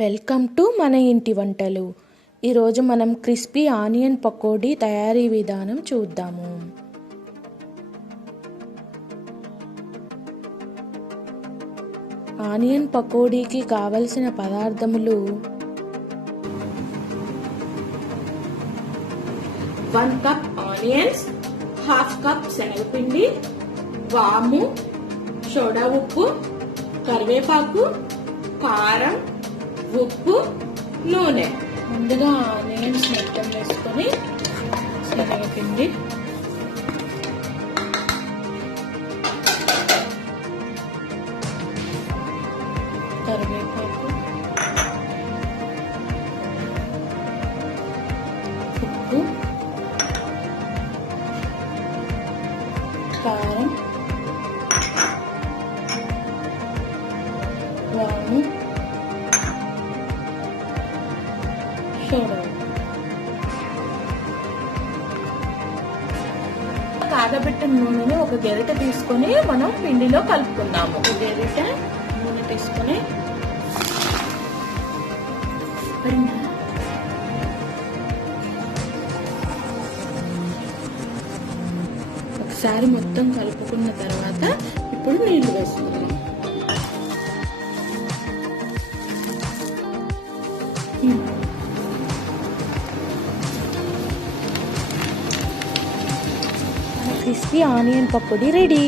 Welcome to మన ఇంటి వంటలు. ఈరోజు మనం క్రిస్పీ ఆనియన్ పకోడీ తయారీ విధానం చూద్దాము. ఆనియన్ పకోడీకి కావలసిన పదార్థములు 1 కప్ ఆనియన్స్, 1/2 కప్ శనగపిండి, వాము, సోడా ఉప్పు, కరివేపాకు, కారం, ఉప్పు, నూనె. ముందుగా ఆనియన్స్ మొత్తం వేసుకొని శనగపిండి, కరివేపాకు, ఉప్పు, కారం, వాము, కాగబెట్టిన నూనెని ఒక గరిటె తీసుకొని మనం పిండిలో కలుపుకుందాము. ఒక గరిటె నూనె తీసుకొని ఒకసారి మొత్తం కలుపుకున్న తర్వాత ఇప్పుడు నీళ్లు వేసుకుందాం. Crispy onion pakodi ready.